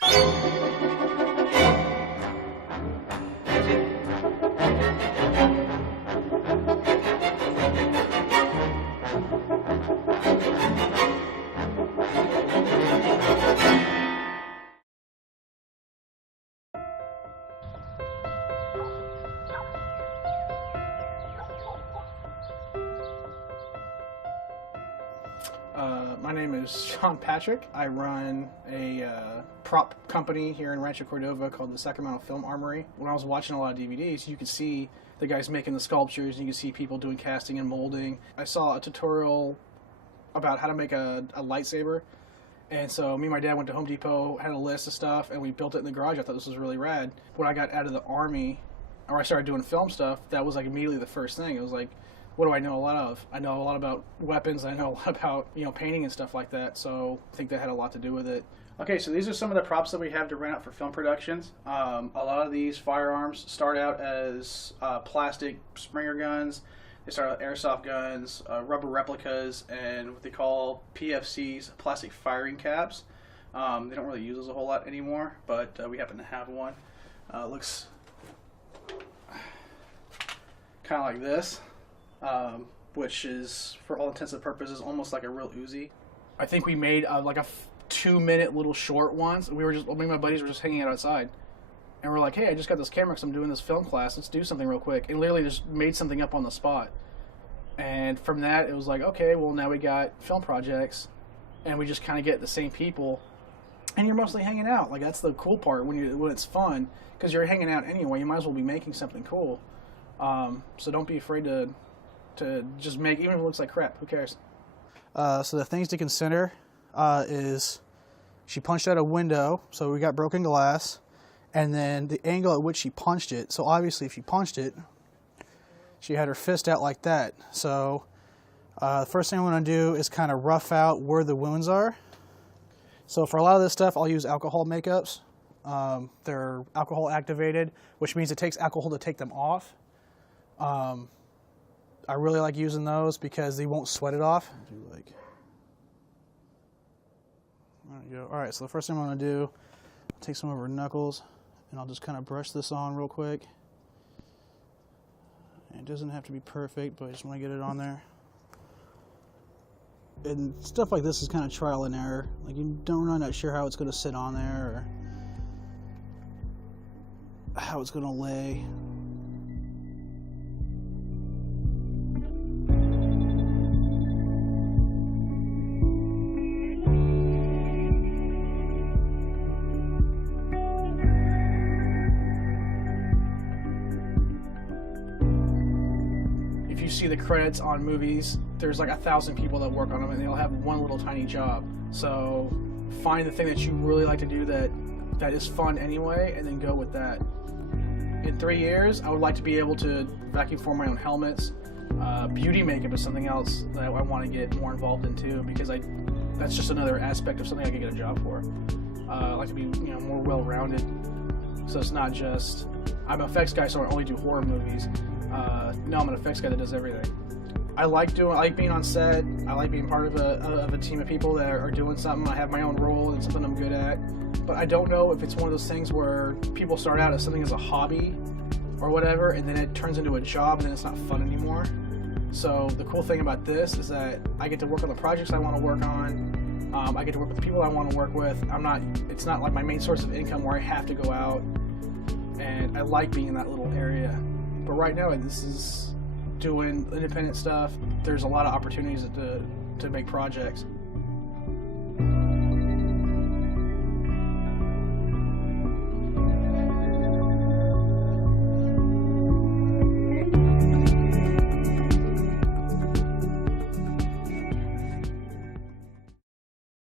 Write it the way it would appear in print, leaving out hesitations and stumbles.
My name is Shaun Patrick. I run a prop company here in Rancho Cordova called the Sacramento Film Armory. When I was watching a lot of DVDs, you could see the guys making the sculptures, and you could see people doing casting and molding. I saw a tutorial about how to make a lightsaber, and so me and my dad went to Home Depot, had a list of stuff, and we built it in the garage. I thought this was really rad. When I got out of the Army, or I started doing film stuff, that was like immediately the first thing. It was like, what do I know a lot of? I know a lot about weapons. I know a lot about, painting and stuff like that. So I think that had a lot to do with it. Okay, so these are some of the props that we have to rent out for film productions. A lot of these firearms start out as plastic Springer guns. They start out airsoft guns, rubber replicas, and what they call PFCs, plastic firing caps. They don't really use those a whole lot anymore, but we happen to have one. Looks kind of like this. Which is, for all intents and purposes, almost like a real Uzi. I think we made like a 2-minute little short once. Me and my buddies were just hanging out outside, and we're like, "Hey, I just got this camera because I'm doing this film class. Let's do something real quick." And literally just made something up on the spot. And from that, it was like, okay, well now we got film projects, and we just kind of get the same people, and you're mostly hanging out. Like that's the cool part when it's fun, because you're hanging out anyway. You might as well be making something cool. So don't be afraid to just make, even if it looks like crap, who cares? So the things to consider is she punched out a window, so we got broken glass, and then the angle at which she punched it. So obviously if she punched it, she had her fist out like that. So the first thing I'm going to do is kind of rough out where the wounds are. So for a lot of this stuff, I'll use alcohol makeups. They're alcohol activated, which means it takes alcohol to take them off. I really like using those because they won't sweat it off. There you go. All right, so the first thing I'm going to do, I'll take some of her knuckles, and I'll just kind of brush this on real quick. And it doesn't have to be perfect, but I just want to get it on there. And stuff like this is kind of trial and error. Like you're really not sure how it's going to sit on there or how it's going to lay. If you see the credits on movies, there's like 1,000 people that work on them, and they'll have one little tiny job. So find the thing that you really like to do that is fun anyway, and then go with that. In 3 years, I would like to be able to vacuum form my own helmets. Beauty makeup is something else that I want to get more involved in too, because that's just another aspect of something I could get a job for. I like to be more well-rounded, so it's not just I'm an effects guy, so I only do horror movies. No, I'm an effects guy that does everything. I like being on set. I like being part of a team of people that are doing something. I have my own role and something I'm good at. But I don't know if it's one of those things where people start out as something as a hobby or whatever, and then it turns into a job, and then it's not fun anymore. So the cool thing about this is that I get to work on the projects I want to work on. I get to work with the people I want to work with. It's not like my main source of income where I have to go out, and I like being in that little area. But right now, this is doing independent stuff. There's a lot of opportunities to make projects.